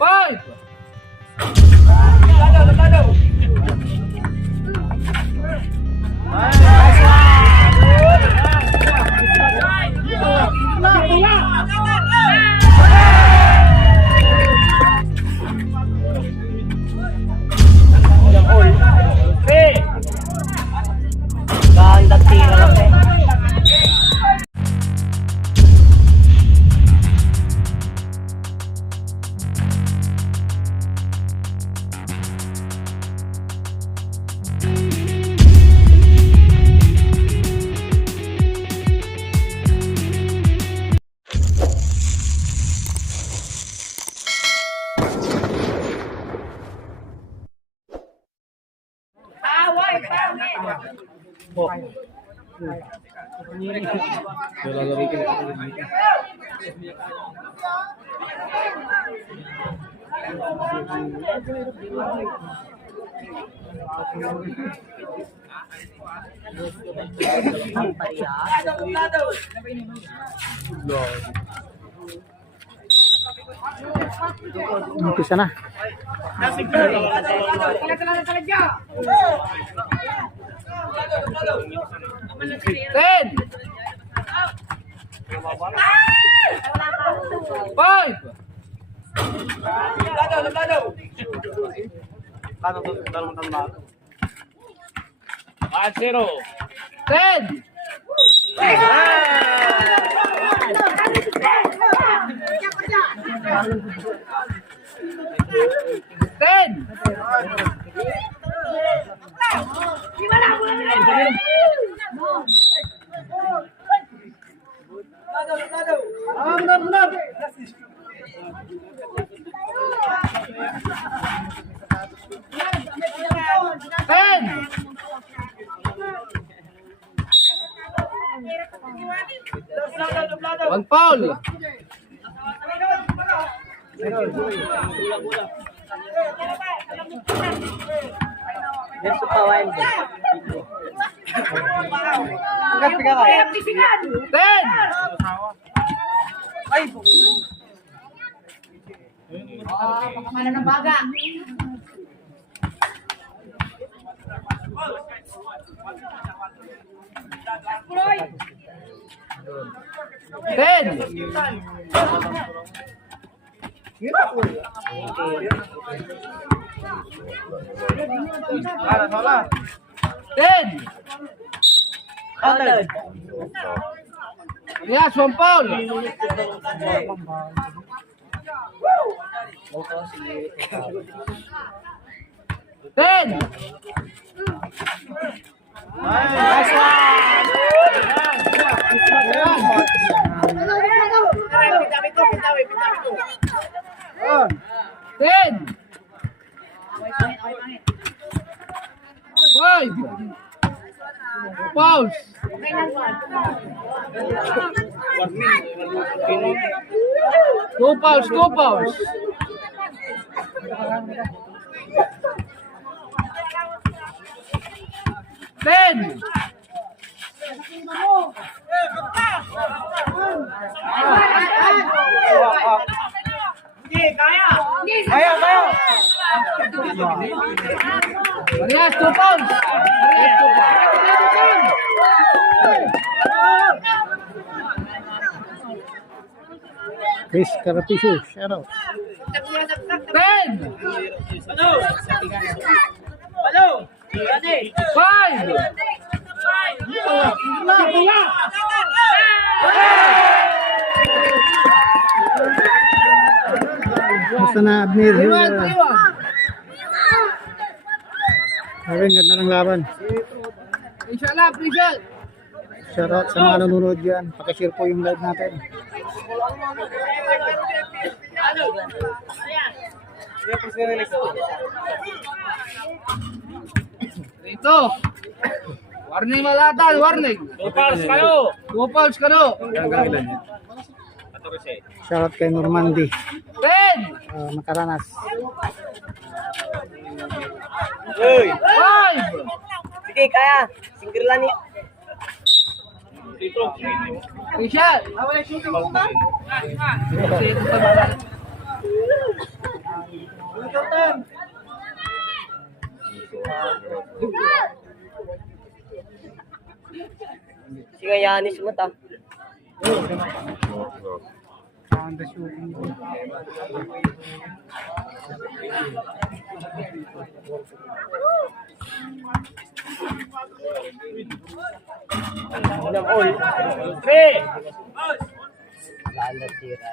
Five. Ganda tira lang eh. Umpisa na. Ten. Five. 5-0. Ten. Ten. Ten. One foul. Gusto pa wine din. Ten. Mana ng baga. Ten. Ten. Yes, one foul. Ten. Nice one. Ten. Five. Fouls. Two fouls, two fouls. Ten. Marias, two fouls. Marias, two fouls. Chris Carapiso, shout out. Ten. Five. Basta na Abner. 3-1, 3-1. Maraming ganda ng laban. Inshallah, Prishal. Shout out sa mga nanonood dyan. Pakishare po yung live natin. Ito. Warning malatan, warning. Two fouls kayo. Two fouls ka no. Shout out kay Normandy. Ten. Makaranas. Five. Sige, kaya. Single lang ni. Richard! Si Yanis mo ta. Ganda shooting. Unang all. 3! Ganda tira.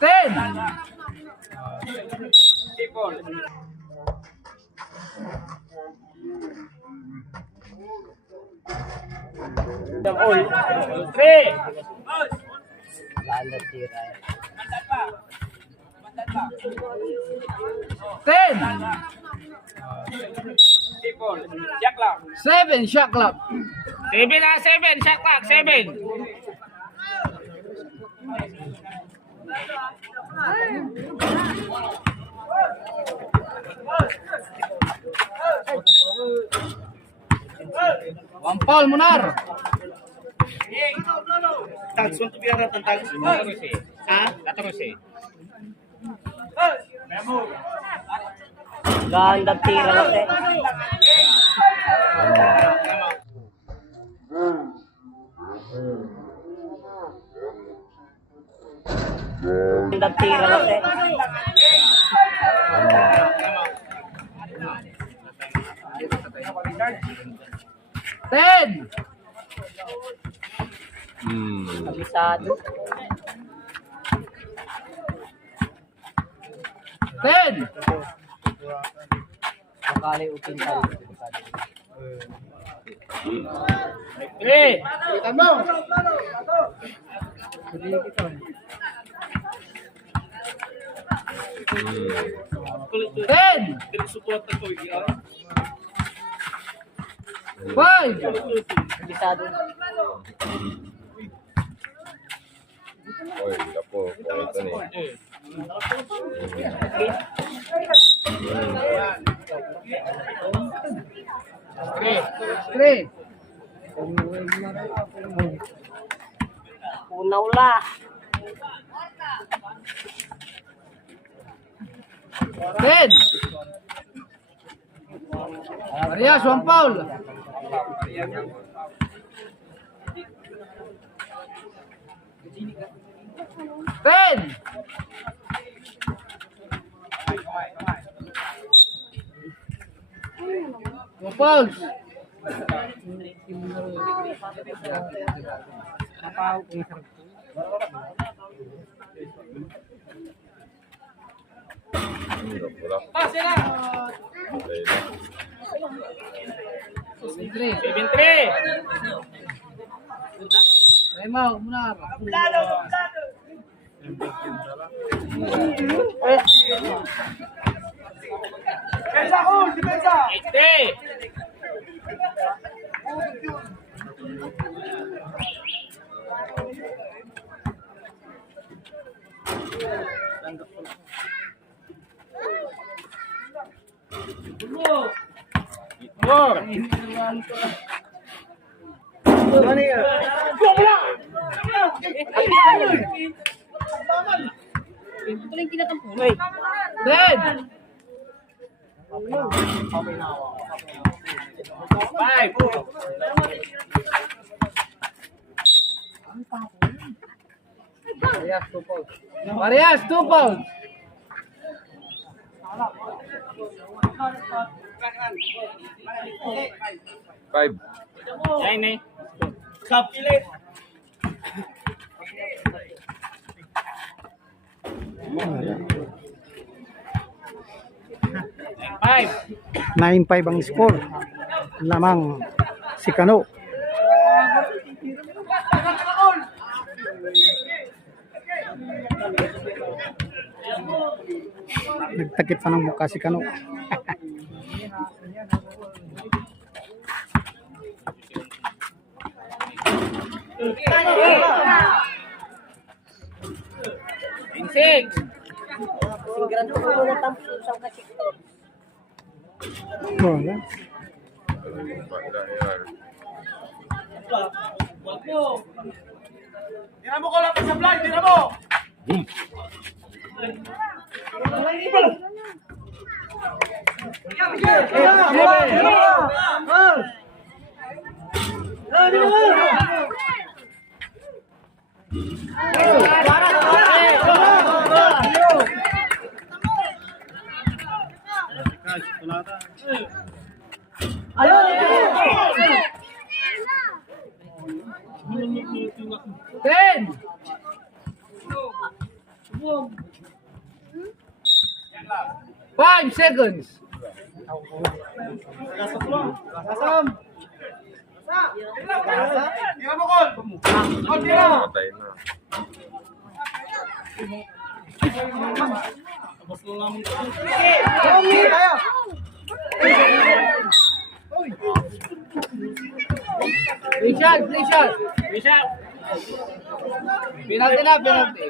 10! Unang all. 3! Ganda tira. 10! 7 shot clock. 7 na 7 shot clock. 7. One foul Munar. Tags, want to be around ang tags? Terus eh. Ganda tira lang eh. Ganda tira lang eh. Ten. Kabisado. 10. Makalay upin tayo. 3. Ten. Five. Kabisado. Oy, lapo, ito nih. Three. Unaw la. 10. Arias, Juan Paul. 10. Juan Paul. Seven three. Time out, Munar. Eight. Four. Ten. Five. Arias, 2 pounds. Five. Yan eh. Kapilit. Five. 9-5 ang score. Lamang si Kano. Nagtakip pa ng mukha si Kano. In six. Singran ko muna tampo sa kasik. Wala. Tira mo ko lang sa blind, tira mo! Ten. 5 seconds. Tira mo ko! Oh, tira! Patay na. Free shot. Penalty na, penalty.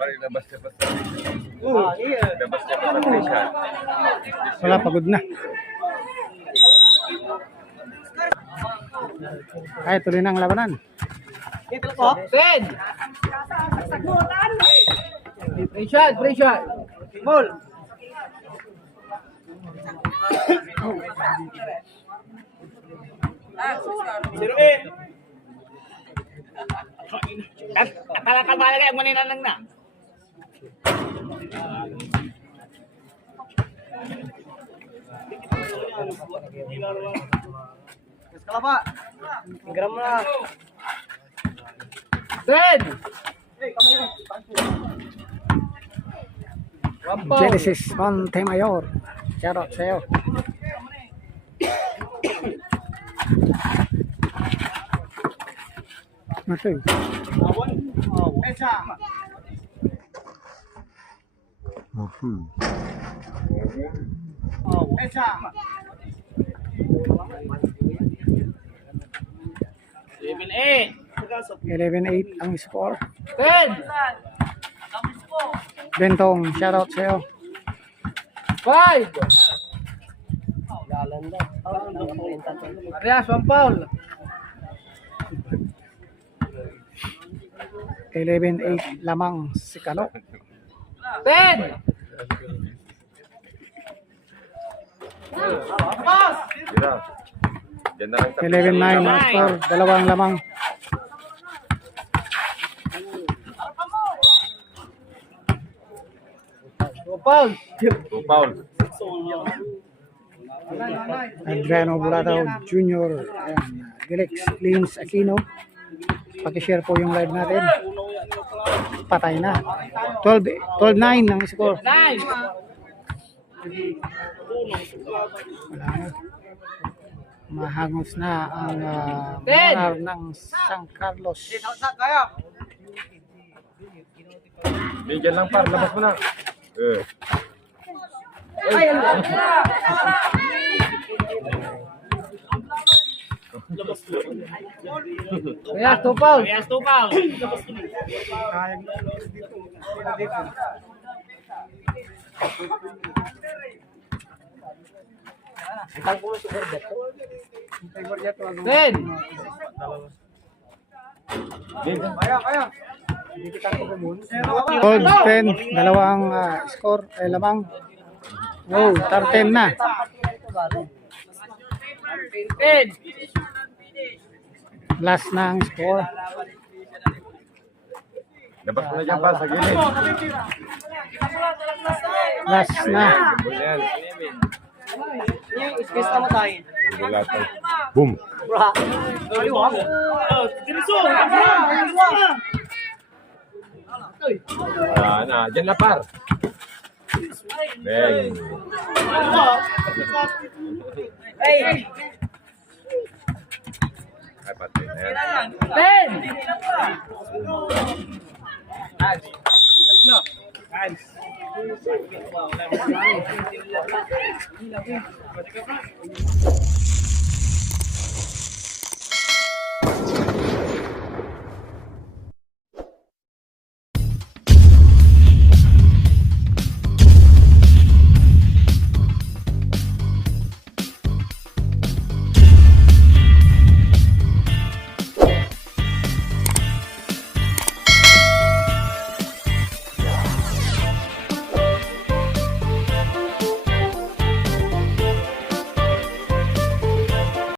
Pare, labas siya basta. Labas siya basta siya. Wala, pagod na. Ay, tuloy na ang labanan. 10. Free shot. Ball. Zero in! Kalakal-bala kayo, maninanang na. Gram na. 10. Genesis Montemayor. Shoutout sa'yo. Okay. Level 8. 11-8 ang score. 10. Bentong, shoutout sa'yo. 5. Lalanda. Arias, 1 foul. 11-8 lamang si Kalo. 10. Tira. Diyan na lang 11-9 ang score. Dalawang lamang. Foul. 2 foul. Adriano Buratao Jr. and Galex Lins Aquino. Paki-share po yung live natin. Patay na. 12-9 ang score. 9. Wala na. Mahangos na ang Ten. monarch ng San Carlos. Diyan lang par, labas mo na. Arias, 2 foul. Yes, 2 foul. Ten. 12-10, dalawang score ay lamang. Oh, 13 na. 10. Last na ang score. Labas mo na dyan par, sa gilid. Last na. Gambol na yan. Space na matay. Wala tayo. Boom. Na, dyan na par. Bang. Ay, patay na yan. 10.